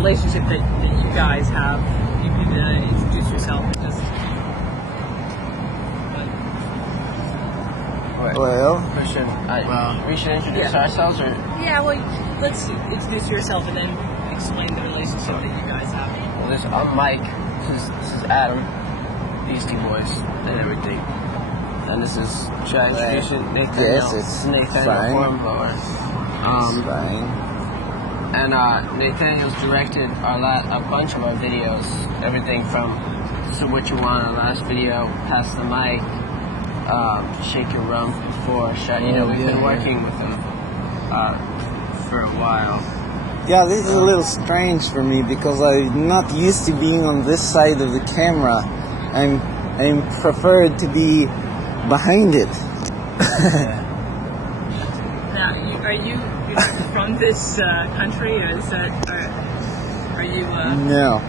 relationship that you guys have. You can introduce yourself. Just, well, we should introduce ourselves, or yeah. Well, let's introduce yourself and then explain the relationship that you guys have. well, I'm Mike. This is Adam, Beastie Boys, and everything. And this is, should I introduce it? Nathanial. Yes, it's Nathanial Hörnblowér. It's fine. And Nathaniel's directed a bunch of our videos. Everything from So What You Want, our last video, Pass the Mic, Shake Your Rump before, we've been working with him for a while. Yeah, this is a little strange for me because I'm not used to being on this side of the camera. I'm preferred to be behind it. Now, are you from this country? Or is that? Are you? No,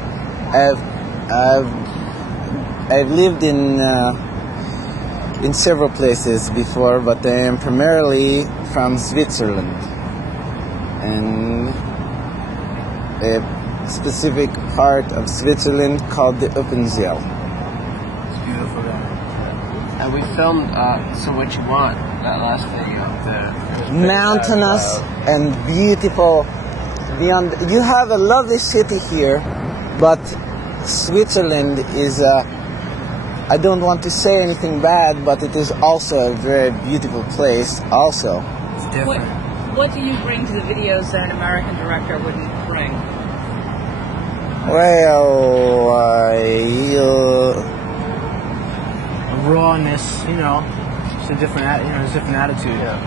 I've lived in several places before, but I am primarily from Switzerland, and a specific part of Switzerland called the Uppenzell. It's beautiful there. And we filmed So What You Want, that last video. Mountainous and beautiful. Beyond, you have a lovely city here, but Switzerland is I don't want to say anything bad, but it is also a very beautiful place also. It's different. What do you bring to the videos that an American director wouldn't bring? Well, rawness, it's a different, it's a different attitude. Yeah.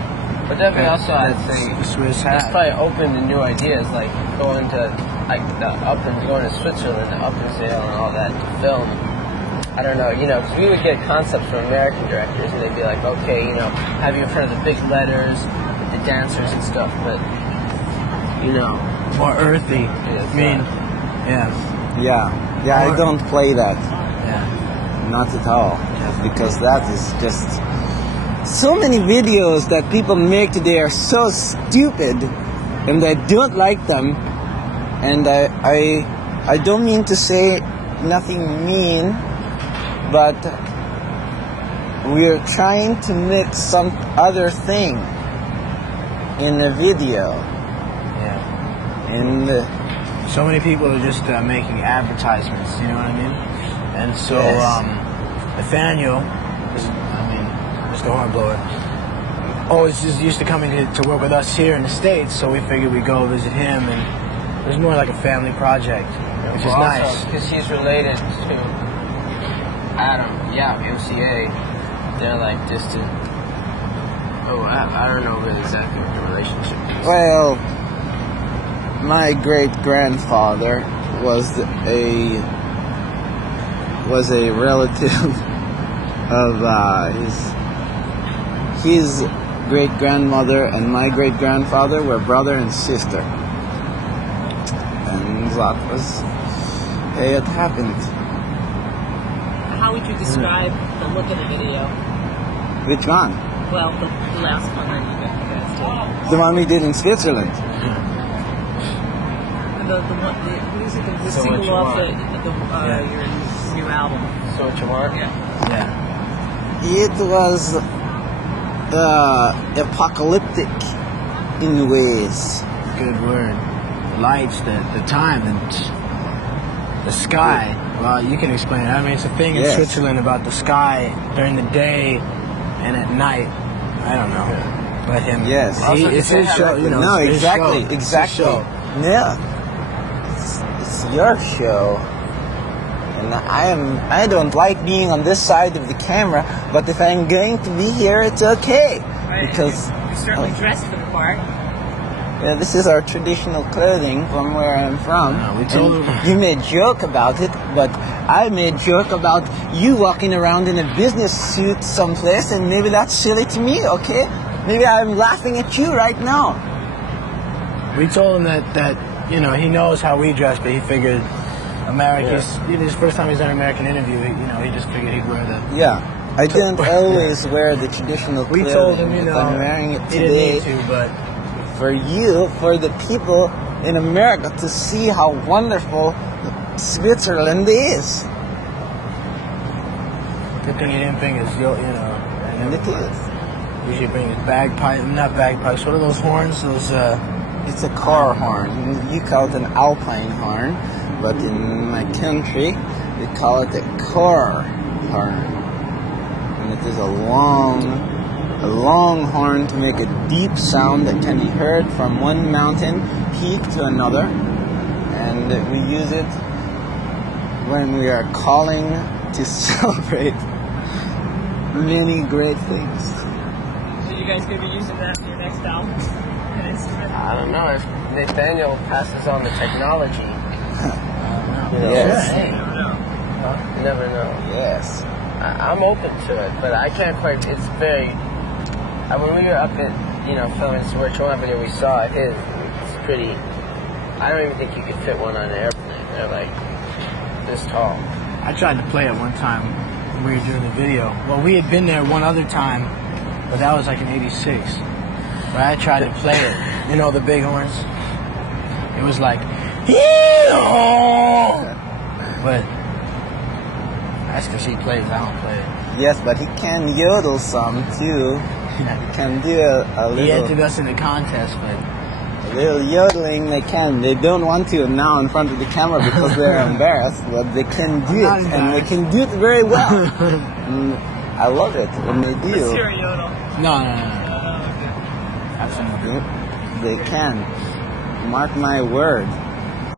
But definitely also, I'd say, the Swiss it's hat. probably open to new ideas, like going to going to Switzerland, to Uppenzell and all that to film. I don't know, because we would get concepts from American directors, and they'd be like, okay, have you in front of the big letters, with the dancers and stuff, but, More earthy. yeah, I don't play that. Yeah. Not at all, because that is just so many videos that people make today are so stupid, and I don't like them. And I don't mean to say nothing mean, but we're trying to mix some other thing in a video. Yeah. And So many people are just making advertisements, you know what I mean? And so, Nathanial, Mr. Hörnblowér, always just used to coming to work with us here in the States, so we figured we'd go visit him, and it was more like a family project, which is nice. Because he's related to Adam, MCA. They're like distant. I don't know really exactly what the relationship is. well, my great-grandfather was a relative of his great-grandmother and my great-grandfather were brother and sister. And that was it happened. How would you describe the look of the video? Which one? Well, the last one that you guys did. The one we did in Switzerland. The So single What You off Want. your new album. So What You Want? Yeah. It was apocalyptic in ways. Good word. Lights, the time, the sky. Well, you can explain it. I mean, it's a thing in Yes. Switzerland about the sky during the day and at night. I don't know. Let him. Yes. It's his show. No, it's his exactly, show. It's his exactly. show. Yeah. It's your show. And I don't like being on this side of the camera, but if I'm going to be here, it's okay. Right. Because You're certainly dressed for the part. this is our traditional clothing from where I'm from. Yeah, we told And him. you made joke about it, but I made joke about you walking around in a business suit someplace, and maybe that's silly to me, okay? Maybe I'm laughing at you right now. We told him that he knows how we dress, but he figured America's his first time he's done an American interview. He just figured he'd wear the. Yeah, I don't always wear the traditional We clothing. told him, if I'm wearing it he didn't today. need to, but For you, for the people in America to see how wonderful Switzerland is. Good thing you didn't bring his, And it is. Usually bring his not bagpipes, what are those horns? Those, It's a car horn. You call it an alpine horn, but in my country, we call it a car horn. And it is a long horn to make a deep sound that can be heard from one mountain peak to another. And we use it when we are calling to celebrate many great things. So you guys could be using that for your next album? An instrument? I don't know if Nathaniel passes on the technology. Yes. Hey, I don't know. you never know. Yes. I'm open to it, but I can't quite. It's very. When we were up at, filming this Virtual video, we saw it's pretty. I don't even think you could fit one on an airplane. They're like this tall. I tried to play it one time when we were doing the video. Well, we had been there one other time, but that was like in '86. But I tried to play it. You know, the big horns? It was like, but that's because he plays, I don't play it. Yes, but he can yodel some too. He can do a He entered little, us in the contest, but little yodeling. They can. They don't want to now in front of the camera because they're embarrassed, but they can do not it, and they embarrassed. can do it very well. I love it when they Let's do. hear a yodel. no. Okay. Absolutely. They can. Mark my word.